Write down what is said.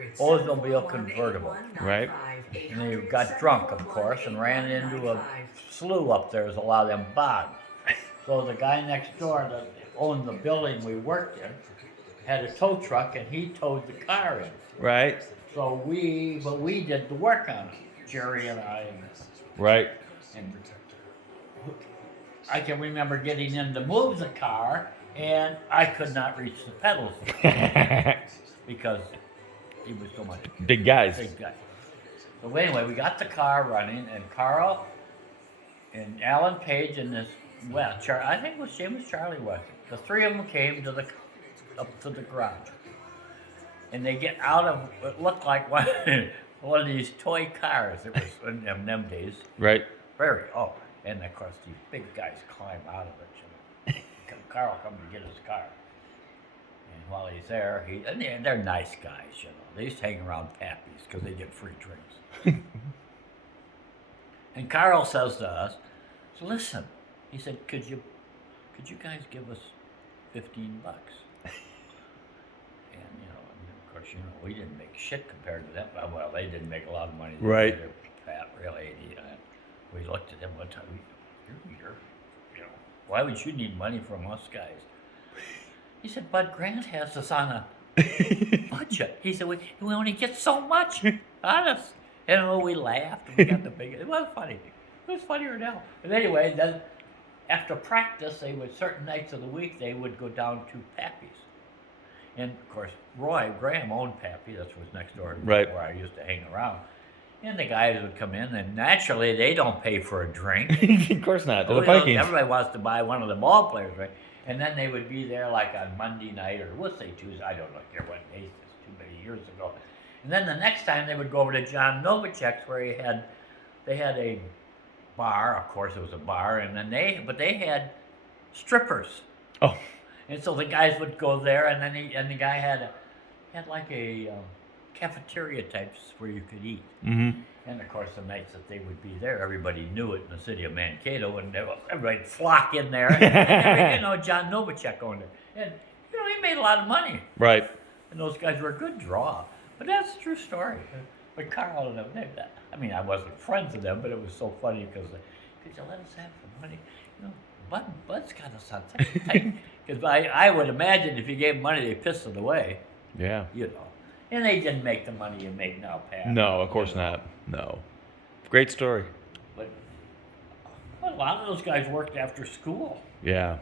Oldsmobile convertible. Right. And they got drunk, of course, and ran into a slough up there. There's a lot of them bogs. So the guy next door that owned the building we worked in had a tow truck, and he towed the car in. Right. So we did the work on it, Jerry and I, Right. and I can remember getting in to move the car, and I could not reach the pedals because he was so much Big guys. big guy. So anyway, we got the car running, and Carl and Alan Page and this, well, I think it was James Charlie was. The three of them came to up to the garage, and they get out of what looked like one of these toy cars. It was in them days. Right. And of course these big guys climb out of it. So Carl comes to get his car, and while he's there, and they're nice guys, you know. They used to hang around Pappy's because they get free drinks. And Carl says to us, "So listen," he said, "Could you guys give us $15?" And of course, we didn't make shit compared to them. Well, they didn't make a lot of money. Right. They're fat, really. We looked at them one time. Why would you need money from us guys? He said, "Bud Grant has us on a budget." He said, "We only get so much on us." And we laughed. And we got the big. It was funny. It was funnier now. But anyway, then after practice, certain nights of the week they would go down to Pappy's. And of course, Roy Graham owned Pappy. That was next door Right. where I used to hang around. And the guys would come in, and naturally they don't pay for a drink. Of course not. They're the Vikings. Everybody wants to buy one of the ball players, right? And then they would be there like on Monday night, or we'll say Tuesday. I don't know. There wasn't Aces too many years ago. And then the next time they would go over to John Novacek's, where they had a bar. Of course, it was a bar, and then they had strippers. Oh. And so the guys would go there, and then the guy had like a cafeteria types where you could eat. Mm-hmm. And of course, the nights that they would be there, everybody knew it in the city of Mankato, and everybody'd flock in there. And, John Novacek owned it, and he made a lot of money. Right. And those guys were a good draw. But that's a true story. But Carl and them, I wasn't friends with them, but it was so funny because could you let us have some money? Bud's got us on tight. Because I would imagine if you gave them money, they pissed it away. Yeah. And they didn't make the money you make now, Pat. No, of course not. No. Great story. But a lot of those guys worked after school. Yeah.